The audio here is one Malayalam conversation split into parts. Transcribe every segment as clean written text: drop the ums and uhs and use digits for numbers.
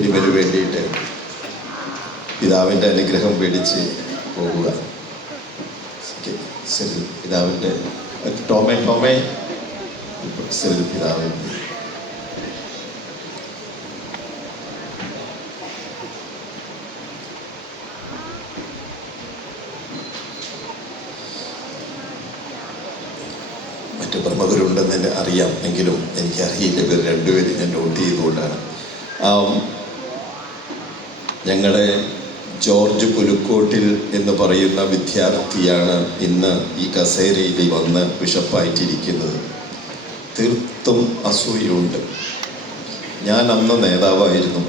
ഇവന് വേണ്ടിയിട്ട് പിതാവിൻ്റെ അനുഗ്രഹം പേടിച്ച് പോവുക. സെറിൽ പിതാവിൻ്റെ ടോമേ സെറിൽ പിതാവ് മറ്റു പ്രമുഖരുണ്ടെന്ന് അറിയാം, എങ്കിലും എനിക്കറിയില്ല. ഇവർ രണ്ടുപേരും ഞാൻ നോട്ട് ചെയ്തുകൊണ്ടാണ്. ഞങ്ങളുടെ ജോർജ് പുലുക്കോട്ടിൽ എന്ന് പറയുന്ന വിദ്യാർത്ഥിയാണ് ഇന്ന് ഈ കസേരയിൽ വന്ന് ബിഷപ്പായിട്ടിരിക്കുന്നത്. തീർത്തും അസൂയുണ്ട്. ഞാൻ അന്ന് നേതാവായിരുന്നു.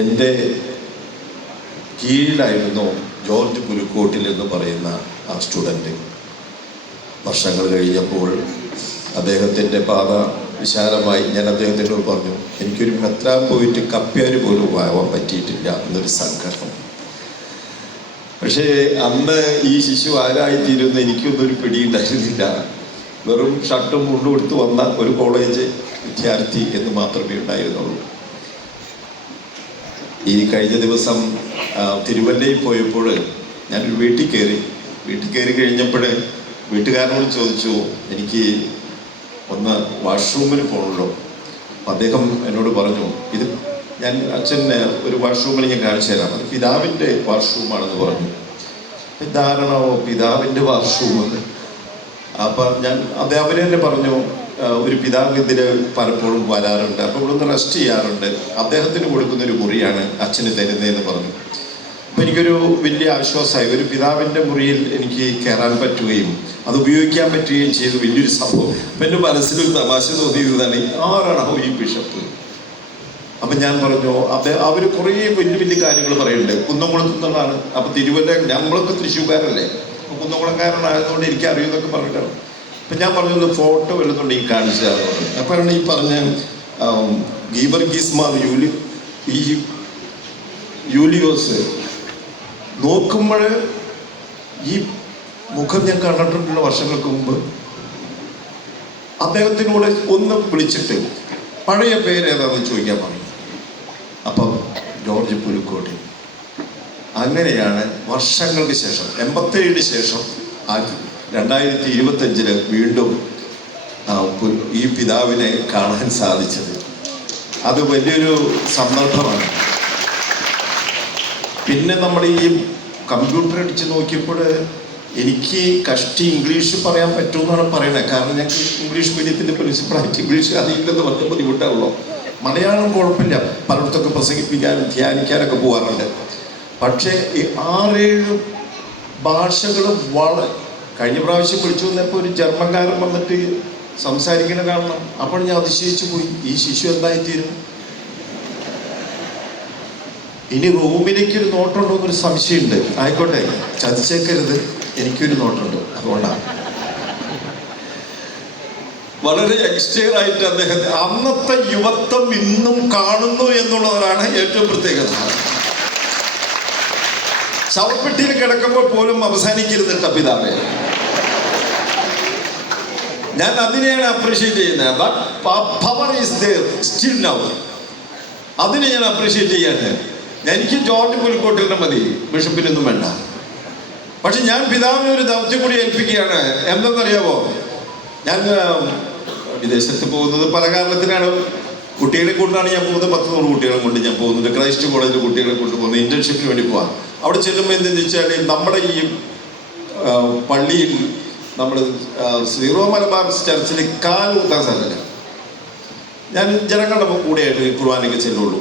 എൻ്റെ കീഴിലായിരുന്നു ജോർജ് പുലുക്കോട്ടിൽ എന്ന് പറയുന്ന ആ സ്റ്റുഡൻറ്റ്. വർഷങ്ങൾ കഴിഞ്ഞപ്പോൾ അദ്ദേഹത്തിൻ്റെ പാത വിശാലമായി. ഞാൻ അദ്ദേഹത്തിനോട് പറഞ്ഞു, എനിക്കൊരു മെത്രാൻ പോയിട്ട് കപ്പ്യാർ പോലും ആവാൻ പറ്റിയിട്ടില്ല എന്നൊരു സങ്കടം. പക്ഷേ അന്ന് ഈ ശിശു ആരായിത്തീരുന്ന എനിക്കൊന്നൊരു പിടിയുണ്ടായിരുന്നില്ല. വെറും ഷർട്ടും മുണ്ടും കൊടുത്ത് വന്ന ഒരു കോളേജ് വിദ്യാർത്ഥി എന്ന് മാത്രമേ ഉണ്ടായിരുന്നുള്ളൂ. ഈ കഴിഞ്ഞ ദിവസം തിരുവല്ലയിൽ പോയപ്പോൾ ഞാനൊരു വീട്ടിൽ കയറി കഴിഞ്ഞപ്പോൾ വീട്ടുകാരനോട് ചോദിച്ചു, എനിക്ക് ഒന്ന് വാഷ്റൂമിന് പോകണല്ലോ. അപ്പം അദ്ദേഹം എന്നോട് പറഞ്ഞു, ഇത് ഞാൻ അച്ഛന് ഒരു വാഷ്റൂമിൽ ഞാൻ കാണിച്ചു തരാം, അത് പിതാവിൻ്റെ വാഷ്റൂമാണെന്ന് പറഞ്ഞു. ധാരണോ പിതാവിൻ്റെ വാഷ്റൂം? അപ്പം അവർ തന്നെ പറഞ്ഞു, ഒരു പിതാവ് ഇതിന് പലപ്പോഴും വരാറുണ്ട്, അപ്പോൾ ഇവിടെ നിന്ന് റെസ്റ്റ് ചെയ്യാറുണ്ട്, അദ്ദേഹത്തിന് കൊടുക്കുന്നൊരു മുറിയാണ് അച്ഛന് തരുന്നതെന്ന് പറഞ്ഞു. അപ്പം എനിക്കൊരു വലിയ ആശ്വാസമായി. ഒരു പിതാവിൻ്റെ മുറിയിൽ എനിക്ക് കയറാൻ പറ്റുകയും അത് ഉപയോഗിക്കാൻ പറ്റുകയും ചെയ്തു. വലിയൊരു സംഭവം. അപ്പം എൻ്റെ മനസ്സിലൊരു തമാശ തോന്നിയതാണ്, ആരാണോ ഈ ബിഷപ്പ്? അപ്പം ഞാൻ പറഞ്ഞു, അവർ കുറേ വലിയ കാര്യങ്ങൾ പറയുന്നുണ്ട്. കുന്നംകുളത്തുനിന്നുള്ളതാണ്. അപ്പം തിരുവല്ല, നമ്മളൊക്കെ തൃശ്ശൂർക്കാരല്ലേ, അപ്പം കുന്നംകുളംകാരനായതുകൊണ്ട് എനിക്ക് അറിയുമെന്നൊക്കെ പറഞ്ഞിട്ടാണ്. അപ്പം ഞാൻ പറഞ്ഞു, ഫോട്ടോ വരുന്നുണ്ട് ഈ കാണിച്ചു തരാമെന്ന്. അപ്പോഴാണ് ഈ പറഞ്ഞ ഗീവർഗീസ് മാർ യൂലിയോസ്. നോക്കുമ്പോൾ ഈ മുഖം ഞാൻ കണ്ടിട്ടുള്ള വർഷങ്ങൾക്ക് മുമ്പ്. അദ്ദേഹത്തിനോട് ഒന്ന് വിളിച്ചിട്ട് പഴയ പേരേതാണെന്ന് ചോദിക്കാൻ പറഞ്ഞു. അപ്പം ജോർജ് പുലുക്കോട്ടിൽ. അങ്ങനെയാണ് വർഷങ്ങൾക്ക് ശേഷം, 87 ശേഷം 2025 വീണ്ടും ഈ പിതാവിനെ കാണാൻ സാധിച്ചത്. അത് വലിയൊരു സന്ദർഭമാണ്. പിന്നെ നമ്മൾ ഈ കമ്പ്യൂട്ടർ അടിച്ച് നോക്കിയപ്പോൾ എനിക്ക് കഷ്ടി ഇംഗ്ലീഷ് പറയാൻ പറ്റുമെന്നാണ് പറയുന്നത്. കാരണം ഞങ്ങൾക്ക് ഇംഗ്ലീഷ് മീഡിയത്തിൻ്റെ പ്രിൻസിപ്പളായിട്ട് ഇംഗ്ലീഷ് അറിയില്ലെന്ന് പറഞ്ഞ ബുദ്ധിമുട്ടാണല്ലോ. മലയാളം കുഴപ്പമില്ല, പലയിടത്തൊക്കെ പ്രസംഗിപ്പിക്കാനും ധ്യാനിക്കാനൊക്കെ പോകാറുണ്ട്. പക്ഷേ ഈ 6-7 ഭാഷകൾ കഴിഞ്ഞ പ്രാവശ്യം വിളിച്ചു വന്നപ്പോൾ ഒരു ജർമ്മൻകാരൻ വന്നിട്ട് സംസാരിക്കണ കാണണം. അപ്പോൾ ഞാൻ അതിശയിച്ചു പോയി, ഈ ശിശു എന്തായിത്തീരും? ഇനി റൂമിലേക്കൊരു നോട്ടുണ്ടോ എന്നൊരു സംശയമുണ്ട്. ആയിക്കോട്ടെ, ചതിച്ചേക്കരുത്, എനിക്കൊരു നോട്ടുണ്ട്, അതുകൊണ്ടാണ്. വളരെ യങ്സ്റ്ററായിട്ട് അദ്ദേഹത്തെ അന്നത്തെ യുവത്വം ഇന്നും കാണുന്നു എന്നുള്ളതാണ് ഏറ്റവും പ്രത്യേകത. ശവപ്പെട്ടിയിൽ കിടക്കുമ്പോൾ പോലും അവസാനിക്കരുതിട്ട പിതാവേ. ഞാൻ അതിനെയാണ് അപ്രീഷിയേറ്റ് ചെയ്യുന്നത്. Power is there still now. അതിനെ ഞാൻ അപ്രീഷിയേറ്റ് ചെയ്യാണ്. എനിക്ക് ജോർജ് പുലുക്കോട്ടിലിനെ മതി, ബിഷപ്പിനൊന്നും വേണ്ട. പക്ഷെ ഞാൻ പിതാവിനെ ഒരു ദൗത്യം കൂടി ഏൽപ്പിക്കുകയാണ്. എന്തെന്നറിയാമോ? ഞാൻ വിദേശത്ത് പോകുന്നത് പല കാരണത്തിനാണ്. കുട്ടികളെ കൊണ്ടാണ് ഞാൻ പോകുന്നത്. 100 കുട്ടികളെ കൊണ്ട് ഞാൻ പോകുന്നുണ്ട്. ക്രൈസ്റ്റ് കോളേജിൽ കുട്ടികളെ കൊണ്ട് പോകുന്നത് ഇന്റേൺഷിപ്പിന് വേണ്ടി പോവാം. അവിടെ ചെല്ലുമ്പോൾ എന്തെന്ന് വെച്ചാൽ, നമ്മുടെ ഈ പള്ളിയിൽ നമ്മൾ സീറോ മലബാർ ചർച്ചിൽ കാൽ ഊത്താൻ സ്ഥലമില്ല. ഞാൻ ജനങ്ങളുടെ കൂടെയായിട്ട് കുർബാനയ്ക്ക് ചെല്ലുള്ളൂ.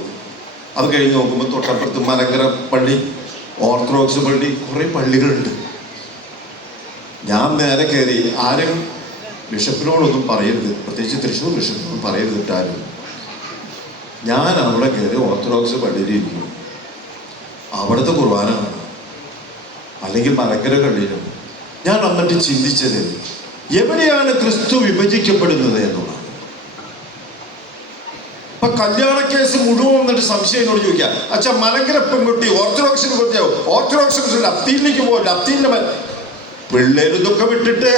അത് കഴിഞ്ഞ് നോക്കുമ്പോൾ തൊട്ടപ്പുറത്ത് മലങ്കര പള്ളി, ഓർത്തഡോക്സ് പള്ളി, കുറേ പള്ളികളുണ്ട്. ഞാൻ നേരെ കയറി, ആരും ബിഷപ്പിനോടൊന്നും പറയരുത്, പ്രത്യേകിച്ച് തൃശ്ശൂർ ബിഷപ്പിനോട് പറയരുത് ഇട്ടാരും. ഞാൻ അവിടെ കയറി ഓർത്തഡോക്സ് പള്ളിയിലിരിക്കും. അവിടുത്തെ കുർബാന അല്ലെങ്കിൽ മലങ്കര പള്ളിയിലും. ഞാൻ വന്നിട്ട് ചിന്തിച്ചത്, എവിടെയാണ് ക്രിസ്തു വിഭജിക്കപ്പെടുന്നത് എന്നുള്ളതാണ്. ഇപ്പൊ കല്യാണ കേസ് മുഴുവൻ വന്നിട്ട് സംശയം എന്നോട് ചോദിക്കാം, അച്ഛാ മലങ്കര പെൺകുട്ടി ഓർത്തഡോക്സിന് കുട്ടിയോ, ഓർത്തഡോക്സിന് ലത്തീനിലേക്ക് പോകില്ല, ലത്തീനിലെ പിള്ളേര് ഇതൊക്കെ വിട്ടിട്ട്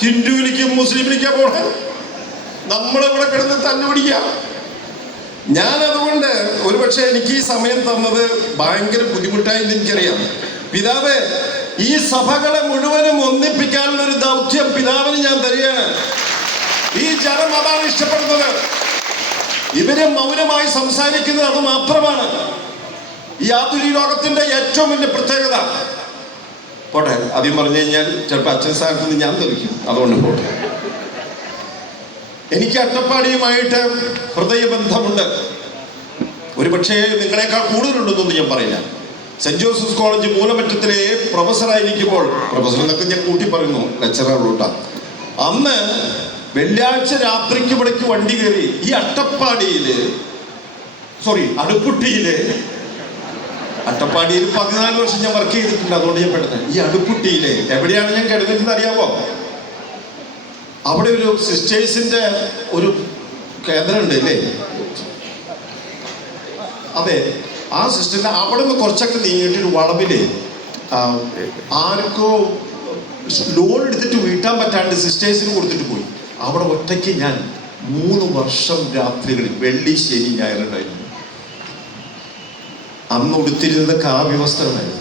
ഹിന്ദുവിലേക്കും മുസ്ലിമിലേക്കാ പോണേ. നമ്മളിവിടെ കിടന്ന് തല്ലുപിടിക്കാം. ഞാനതുകൊണ്ട് ഒരുപക്ഷെ എനിക്ക് ഈ സമയം തന്നത് ഭയങ്കര ബുദ്ധിമുട്ടായി എനിക്കറിയാം. പിതാവ്, ഈ സഭകളെ മുഴുവനും ഒന്നിപ്പിക്കാനുള്ള ഒരു ദൗത്യം പിതാവിന് ഞാൻ തരികയാണ്. ഈ ജനം അതാണ് ഇഷ്ടപ്പെടുന്നത്. ഇവര് മൗനമായി സംസാരിക്കുന്നത് അത് മാത്രമാണ് ഈ ആധുനിക ലോകത്തിന്റെ ഏറ്റവും വലിയ പ്രത്യേകത. പോട്ടെ, ആദ്യം പറഞ്ഞു കഴിഞ്ഞാൽ ചിലപ്പോൾ അച്ഛൻ സ്ഥാനത്ത് നിന്ന് ഞാൻ തെളിക്കും, അതുകൊണ്ട് പോട്ടെ. എനിക്ക് അട്ടപ്പാടിയുമായിട്ട് ഹൃദയബന്ധമുണ്ട്. ഒരുപക്ഷെ നിങ്ങളെക്കാൾ കൂടുതലുണ്ടെന്നൊന്നും ഞാൻ പറയില്ല. സെന്റ് ജോസഫ്സ് കോളേജ് മൂലമറ്റത്തിലെ പ്രൊഫസറായിരിക്കുമ്പോൾ, പ്രൊഫസർ എന്നൊക്കെ ഞാൻ കൂട്ടി പറയുന്നു, ലെക്ചറുള്ളൂട്ടാ, അന്ന് വെള്ളിയാഴ്ച രാത്രിക്ക് ഇവിടേക്ക് വണ്ടി കയറി ഈ അടുപ്പുട്ടിയില് 14 വർഷം ഞാൻ വർക്ക് ചെയ്തിട്ടുണ്ട്. അതുകൊണ്ട് ഞാൻ പെട്ടെന്ന് ഈ അടുപ്പുട്ടിയില് എവിടെയാണ് ഞാൻ കിടന്നിരുന്നത് അറിയാമോ? അവിടെ ഒരു സിസ്റ്റേഴ്സിന്റെ ഒരു കേന്ദ്രം ഉണ്ട് അല്ലേ? അതെ, ആ സിസ്റ്ററിന്റെ അവിടെ നിന്ന് കുറച്ചൊക്കെ നീങ്ങിയിട്ട് വളവില് ആർക്കോ ലോൺ എടുത്തിട്ട് വീട്ടാൻ പറ്റാണ്ട് സിസ്റ്റേഴ്സിന് കൊടുത്തിട്ട് പോയി. അവിടെ ഒറ്റയ്ക്ക് ഞാൻ 3 വർഷം രാത്രികളിൽ വെള്ളി ശനി ഞായറുണ്ടായിരുന്നു. അന്ന് ഉടുത്തിരുന്നത് കാവ്യവസ്ത്രമായിരുന്നു.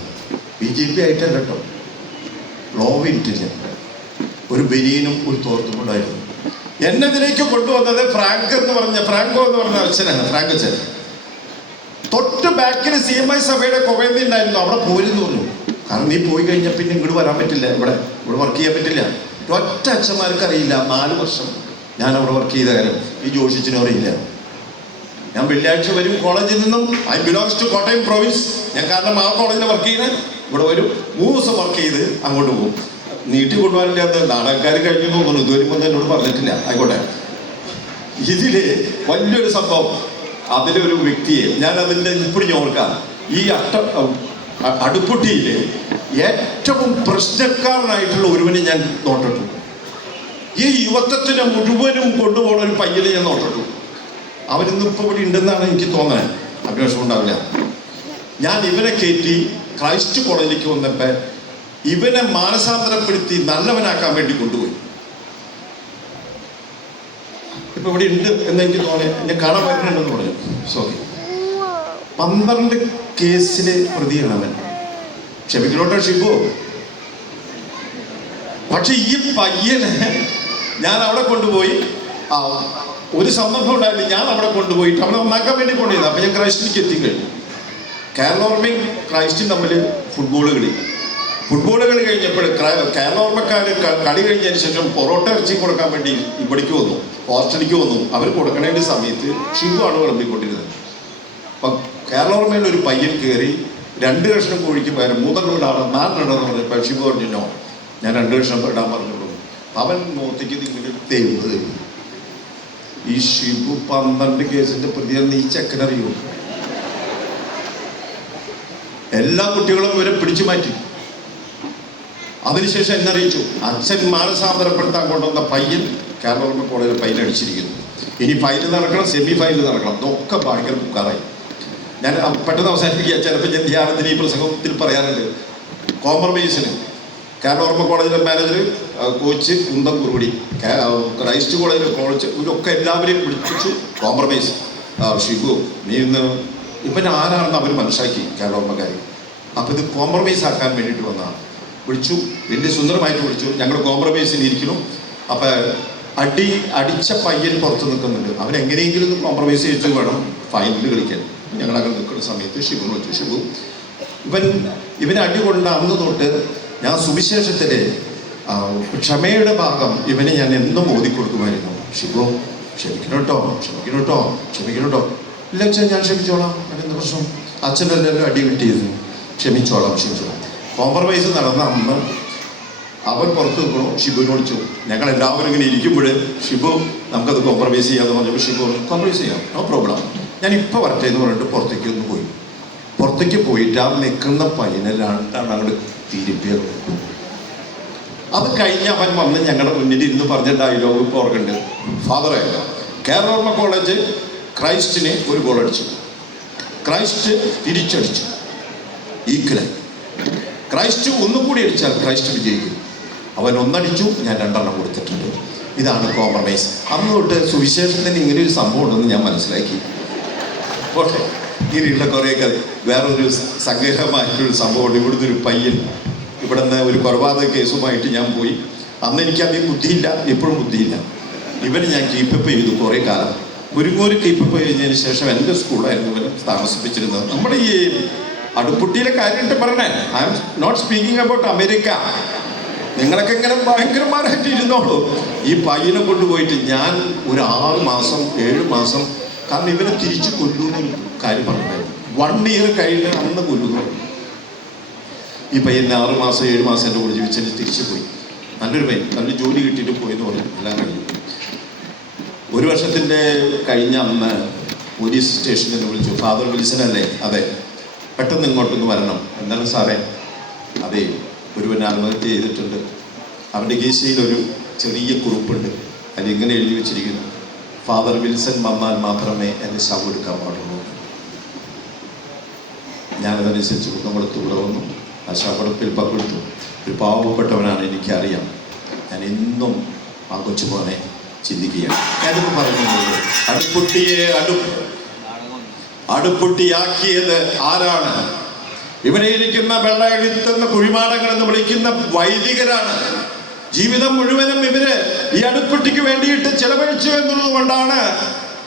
BJP ആയിട്ടല്ല കേട്ടോ, ലോവിട്ടില്ല, ഒരു ബനിയനും ഒരു തോർത്തും കൊണ്ടായിരുന്നു. എന്നെ ഇതിലേക്ക് കൊണ്ടുവന്നത് ഫ്രാങ്കോ എന്ന് പറഞ്ഞ അച്ഛനാണ്. ഫ്രാങ്ക് അച്ഛൻ തൊട്ട് ബാക്കിൽ CMI സഭയുടെ കൊവേന്തി ഉണ്ടായിരുന്നു. അവിടെ പോയിരുന്നു പറഞ്ഞു, കാരണം നീ പോയി കഴിഞ്ഞാൽ പിന്നെ ഇങ്ങോട്ട് വരാൻ പറ്റില്ല, ഇവിടെ വർക്ക് ചെയ്യാൻ പറ്റില്ല. ഒറ്റ അച്ഛന്മാർക്ക് അറിയില്ല 4 വർഷം ഞാൻ അവിടെ വർക്ക് ചെയ്ത കാര്യം. ഈ ജോഷിച്ചിനും അറിയില്ല. ഞാൻ വെള്ളിയാഴ്ച വരും കോളേജിൽ നിന്നും. I belongs to Kottayam province. ഞാൻ കാരണം ആ കോളേജിൽ വർക്ക് ചെയ്യുന്നത്. ഇവിടെ വരും, 3 ദിവസം വർക്ക് ചെയ്ത് അങ്ങോട്ട് പോകും. നീട്ടി കൊണ്ടുപോകാനില്ലാത്ത നാടകക്കാർ കഴിഞ്ഞു തോന്നുന്നു. ഇത് വരുമ്പോൾ എന്നോട് പറഞ്ഞിട്ടില്ല. ആയിക്കോട്ടെ, ഇതില് വലിയൊരു സംഭവം, അതിലൊരു വ്യക്തിയെ ഞാൻ അതിൻ്റെ ഇപ്പോഴും ഓർക്കാം. ഈ അടുപ്പുട്ടിയില് ഏറ്റവും പ്രശ്നക്കാരനായിട്ടുള്ള ഒരുവനെ ഞാൻ നോട്ടിട്ടു. ഈ യുവത്വത്തിനെ മുഴുവനും കൊണ്ടുപോകുന്ന ഒരു പയ്യനെ ഞാൻ നോട്ടിട്ടു. അവരിന്ന് ഇപ്പോൾ ഇവിടെ ഉണ്ടെന്നാണ് എനിക്ക് തോന്നുന്നത്. അഭിലാഷം ഉണ്ടാവില്ല. ഞാൻ ഇവനെ കയറ്റി ക്രൈസ്റ്റ് കോളേജിലേക്ക് വന്നപ്പോൾ ഇവനെ മാനസാന്തരപ്പെടുത്തി നല്ലവനാക്കാൻ വേണ്ടി കൊണ്ടുപോയി. ഇപ്പൊ ഇവിടെ ഉണ്ട് എന്ന് എനിക്ക് തോന്നി. ഞാൻ കാണാൻ വരുന്നുണ്ടെന്ന് പറഞ്ഞു. സോറി, 12 കേസിലെ പ്രതിയാണ് അവൻ. ക്ഷമിക്കണോട്ടോ ഷിബു. പക്ഷെ ഈ പയ്യനെ ഞാൻ അവിടെ കൊണ്ടുപോയി. ഒരു സന്ദർഭം ഉണ്ടായിരുന്നു, ഞാൻ അവിടെ കൊണ്ടുപോയിട്ട് അവനെ നന്നാക്കാൻ വേണ്ടി കൊണ്ടുപോയത്. അപ്പൊ ഞാൻ ക്രൈസ്റ്റിലേക്ക് എത്തിക്കഴിഞ്ഞു. കേരളോർമ്മയും ക്രൈസ്റ്റും തമ്മിൽ ഫുട്ബോൾ കളി കഴിഞ്ഞപ്പോൾ കേരളോർമ്മക്കാർ കളി കഴിഞ്ഞതിന് ശേഷം പൊറോട്ട ഇറച്ചി കൊടുക്കാൻ വേണ്ടി ഇവിടേക്ക് വന്നു, ഹോസ്റ്റലിലേക്ക് വന്നു. അവർ കൊടുക്കണതിൻ്റെ സമയത്ത് ഷിബു ആണ് വിളമ്പിക്കൊണ്ടിരുന്നത്. അപ്പം കേരളോർമ്മയിൽ ഒരു പയ്യൻ കയറി 2 കഷ്ണം കോഴിക്ക് പകരം 3 ഇടാണ് 4 ഇടാന്ന് പറഞ്ഞപ്പോൾ ഷിബു പറഞ്ഞോ, ഞാൻ 2 കഷ്ണം ഇടാൻ പറഞ്ഞോളൂ. അവൻ മോത്തേക്ക് നിങ്ങൾ തരുന്നത്. ഈ ഷിബു 12 കേസിന്റെ പ്രതിയെന്ന് ഈ ചെക്കനറിയോ? എല്ലാ കുട്ടികളും ഇവരെ പിടിച്ചു മാറ്റി. അതിനുശേഷം എന്നറിയിച്ചു, അച്ഛൻ മാനസാന്തരപ്പെടുത്താൻ കൊണ്ടുവന്ന പയ്യൻ കേരള കോളേജിൽ ഫൈൻ അടിച്ചിരിക്കുന്നു. ഇനി ഫൈനൽ നടക്കണം, സെമി ഫൈനൽ നടക്കണം. ഇതൊക്കെ ഭയങ്കര ബുക്കാറായി. ഞാൻ പെട്ടെന്ന് അവസാനിപ്പിക്കുക. ചിലപ്പോൾ ഞാൻ ധ്യാനത്തിന് ഈ പ്രസംഗത്തിൽ പറയാറുണ്ട്. കോംപ്രമൈസിന് കേരള കോളേജിലെ മാനേജർ, കോച്ച് കുന്തം കുറുപടി, ക്രൈസ്റ്റ് കോളേജിലെ കോച്ച്, ഇവരൊക്കെ എല്ലാവരെയും വിളിച്ചു കോംപ്രമൈസ്. ഷിബു, നീ ഇന്ന് ഇവൻ ആരാണെന്ന് അവർ മനസ്സിലാക്കി കേരളക്കാർ. അപ്പോൾ ഇത് കോംപ്രമൈസ് ആക്കാൻ വേണ്ടിയിട്ട് വന്നതാണ്. വിളിച്ചു, വലിയ സുന്ദരമായിട്ട് വിളിച്ചു. ഞങ്ങൾ കോംപ്രമൈസിന് ഇരിക്കുന്നു. അപ്പം അടിച്ച പയ്യൻ പുറത്ത് നിൽക്കുന്നുണ്ട്. അവൻ എങ്ങനെയെങ്കിലും ഒന്ന് കോംപ്രമൈസ് ചെയ്തിട്ട് വേണം ഫൈനലിൽ കളിക്കാൻ. ഞങ്ങളങ്ങനെ നിൽക്കുന്ന സമയത്ത് ഷിബുന്ന് വെച്ചു. ഷിബു ഇവനെ അടി കൊണ്ട അന്ന് തൊട്ട് ഞാൻ സുവിശേഷത്തിലെ ക്ഷമയുടെ ഭാഗം ഇവനെ ഞാൻ എന്നും ഓതിക്കൊടുക്കുമായിരുന്നു. ഷിബു, ക്ഷമിക്കണോട്ടോ. ഇല്ല അച്ഛൻ, ഞാൻ ക്ഷമിച്ചോളാം, അതെന്ത് പ്രശ്നം? അച്ഛനെല്ലാവരും അടി കിട്ടിയിരുന്നു. ക്ഷമിച്ചോളാം. കോംപ്രമൈസ് നടന്ന അന്ന് അവൻ പുറത്ത് നിൽക്കണോ, ഷിബുവിനെ വിളിച്ചു. ഞങ്ങളെല്ലാവരും ഇങ്ങനെ ഇരിക്കുമ്പോൾ ഷിബു നമുക്കത് കോംപ്രമൈസ് ചെയ്യാമെന്ന് പറഞ്ഞപ്പോൾ ഷിബു കോംപ്രമൈസ് ചെയ്യാം, നോ പ്രോബ്ലം, ഞാൻ ഇപ്പോൾ വരട്ടെ എന്ന് പറഞ്ഞിട്ട് പുറത്തേക്ക് പോയിട്ട് ആ നിൽക്കുന്ന പയ്യനെ 2 അങ്ങോട്ട് തിരിപ്പിയത്. അത് കഴിഞ്ഞ് അവൻ വന്ന് ഞങ്ങളുടെ മുന്നിൽ ഇരുന്ന് പറഞ്ഞ ഡയലോഗ് ഇപ്പോൾ ഓർക്കുന്നുണ്ട്. ഫാദറെ, കേരള കോളേജ് ക്രൈസ്റ്റിന് ഒരു ഗോൾ അടിച്ചു, ക്രൈസ്റ്റ് തിരിച്ചടിച്ചു, ഈക്വലായി. ക്രൈസ്റ്റ് ഒന്നുകൂടി അടിച്ചാൽ ക്രൈസ്റ്റ് വിജയിക്കും. അവൻ 1 അടിച്ചു, ഞാൻ 2 കൊടുത്തിട്ടുണ്ട്. ഇതാണ് കോംപ്രമൈസ്. അന്ന് തൊട്ട് സുവിശേഷത്തിന് ഇങ്ങനെ ഒരു സംഭവം ഉണ്ടെന്ന് ഞാൻ മനസ്സിലാക്കി. പോട്ടെ. ഇങ്ങനെയുള്ള കുറേയൊക്കെ വേറൊരു സങ്കീർണമായിട്ടൊരു സംഭവമുണ്ട്. ഇവിടുന്ന് ഒരു പയ്യൻ ഇവിടുന്ന് ഒരു കൊലപാതക കേസുമായിട്ട് ഞാൻ പോയി. അന്ന് എനിക്ക് അധികം ബുദ്ധിയില്ല, ഇപ്പോഴും ബുദ്ധിയില്ല. ഇവന് ഞാൻ കീപ്പപ്പ് ചെയ്തു കുറേ കാലം. മുരുങ്ങൂർ കീപ്പപ്പ് കഴിഞ്ഞതിന് ശേഷം എൻ്റെ സ്കൂളായിരുന്നു ഇവൻ താമസിപ്പിച്ചിരുന്നത്. നമ്മുടെ ഈ അടുപ്പുട്ടിയിലെ കാര്യമായിട്ട് പറഞ്ഞേ, I'm not speaking about America. നിങ്ങളൊക്കെ ഇങ്ങനെ ഭയങ്കരമാരായിട്ട് ഇരുന്നോളൂ. ഈ പയ്യനെ കൊണ്ടുപോയിട്ട് ഞാൻ ഒരു 6 മാസം 7 മാസം, കാരണം ഇവനെ തിരിച്ചു കൊല്ലുന്നൊരു കാര്യം പറഞ്ഞിട്ടുണ്ടായിരുന്നു. 1 ഇയർ കഴിഞ്ഞ് അന്ന് കൊല്ലുന്നു. ഈ പയ്യനെ 6 മാസം 7 മാസം എൻ്റെ കൂടെ ജീവിച്ചിട്ട് തിരിച്ചു പോയി. നല്ലൊരു പയ്യൻ, നല്ലൊരു ജോലി കിട്ടിയിട്ട് പോയെന്ന് പറഞ്ഞു. എല്ലാം കഴിഞ്ഞു. 1 വർഷത്തിൻ്റെ കഴിഞ്ഞ അന്ന് പോലീസ് സ്റ്റേഷനിൽ നിന്ന് വിളിച്ചു. ഫാദർ വിൽസൺ അല്ലേ? അതെ. പെട്ടെന്ന് ഇങ്ങോട്ടൊന്ന് വരണം. എന്താണ് സാറേ? അതെ, ഒരുവൻ ആത്മഹത്യ ചെയ്തിട്ടുണ്ട്. അവൻ്റെ കീശയിലൊരു ചെറിയ കുറിപ്പുണ്ട്. അതിങ്ങനെ എഴുതി വെച്ചിരിക്കുന്നു, ഫാദർ വിൽസൺ വന്നാൽ മാത്രമേ എൻ്റെ ശവം എടുക്കാൻ പാടുള്ളൂ. ഞാനതനുസരിച്ച് നമ്മൾ തുടർന്നു. ആ ശവടപ്പിൽ പങ്കെടുത്തു. ഒരു പാവപ്പെട്ടവനാണ്, എനിക്കറിയാം. ഞാൻ എന്നും ആ കൊച്ചുമോനെ ചിന്തിക്കുകയാണ്. ഞാനിപ്പോൾ പറയുന്നത്, അടുപ്പുട്ടിയെ അടുപ്പുട്ടിയാക്കിയത് ആരാണ്? ഇവിടെ ഇരിക്കുന്ന വെള്ള എഴുത്തുന്ന കുഴിമാടങ്ങൾ എന്ന് വിളിക്കുന്ന വൈദികരാണ്. ജീവിതം മുഴുവനും ഇവര് ഈ അടുപ്പുട്ടിക്ക് വേണ്ടിയിട്ട് ചെലവഴിച്ചു എന്നുള്ളത് കൊണ്ടാണ്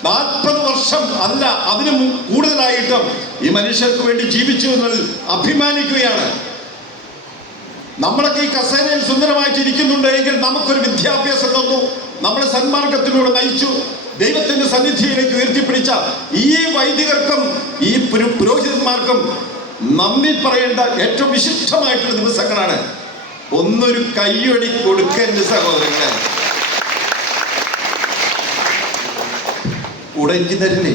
40 വർഷം അല്ല അതിന് കൂടുതലായിട്ടും ഈ മനുഷ്യർക്ക് വേണ്ടി ജീവിച്ചു എന്നതിൽ അഭിമാനിക്കുകയാണ്. നമ്മളൊക്കെ ഈ കസേരയിൽ സുന്ദരമായിട്ട് ഇരിക്കുന്നുണ്ട് എങ്കിൽ നമുക്കൊരു വിദ്യാഭ്യാസം തന്നു, നമ്മളെ സന്മാർഗത്തിലൂടെ നയിച്ചു, ദൈവത്തിന്റെ സന്നിധിയിലേക്ക് ഉയർത്തിപ്പിടിച്ച ഈ വൈദികർക്കും ഈ പുരോഹിതന്മാർക്കും നന്ദി പറയേണ്ട ഏറ്റവും വിശിഷ്ടമായിട്ടുള്ള ദിവസങ്ങളാണ്. ഒന്നൊരു കയ്യടി കൊടുക്കേണ്ട സഹോദരങ്ങളെ. ഉടഞ്ഞു തരില്ലേ?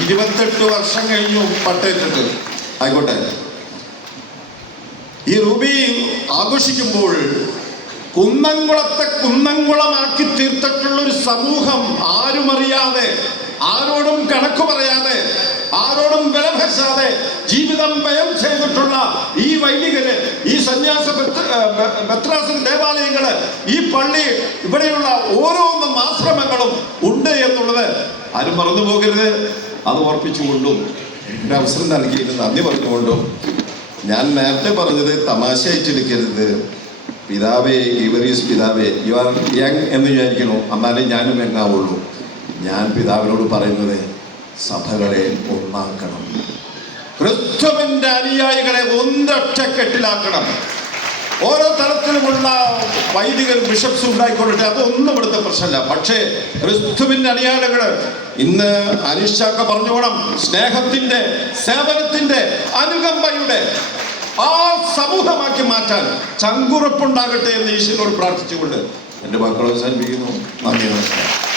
28 വർഷം കഴിഞ്ഞു പട്ടേറ്റിട്ട്. ആയിക്കോട്ടെ, ഈ റൂബി ആഘോഷിക്കുമ്പോൾ കുന്നംകുളത്തെ കുന്നംകുളമാക്കി തീർത്തിട്ടുള്ള ഒരു സമൂഹം, ആരും അറിയാതെ, ആരോടും കണക്ക് പറയാതെ, ആരോടും വിലഭസാതെ ജീവിതം വ്യയം ചെയ്തിട്ടുള്ള ഈ വൈദികര്, ഈ സന്യാസ മെത്രാസൻ ദേവാലയങ്ങള്, ഈ പള്ളി, ഇവിടെയുള്ള ഓരോന്നും ആശ്രമങ്ങളും ഉണ്ട് എന്നുള്ളത് ആരും മറന്നു പോകരുത്. അത് ഓർപ്പിച്ചുകൊണ്ടും ഒരു അവസരം നൽകിയിട്ട് നന്ദി പറഞ്ഞുകൊണ്ടും, ഞാൻ നേരത്തെ പറഞ്ഞത് തമാശയായിട്ടെടുക്കരുത്. പിതാവേ, ഗീവറീസ് പിതാവേ, യു ആർ യങ് എന്ന് വിചാരിക്കണോ? എന്നാലേ ഞാനും യങ്ങാവുള്ളൂ. ഞാൻ പിതാവിനോട് പറയുന്നത്, സഭകളെ ഒന്നാക്കണം, ക്രിസ്തുവിന്റെ അനുയായികളെ ഒന്നൊറ്റക്കെട്ടിലാക്കണം. ഓരോ തരത്തിലുമുള്ള വൈദികർ, ബിഷപ്സ് ഉണ്ടായിക്കൊള്ളട്ടെ, അതൊന്നും ഇവിടുത്തെ പ്രശ്നമല്ല. പക്ഷേ ക്രിസ്തുവിന്റെ അനുയായികള് ഇന്ന് അനിഷാക്ക പറഞ്ഞോണം, സ്നേഹത്തിന്റെ, സേവനത്തിന്റെ, അനുകമ്പയുടെ ആ സമൂഹമാക്കി മാറ്റാൻ ചങ്കുറപ്പുണ്ടാകട്ടെ എന്ന് ഈശ്വരനോട് പ്രാർത്ഥിച്ചുകൊണ്ട് എൻ്റെ വാക്കുകൾ അവസാനിപ്പിക്കുന്നു. നന്ദി, നമസ്കാരം.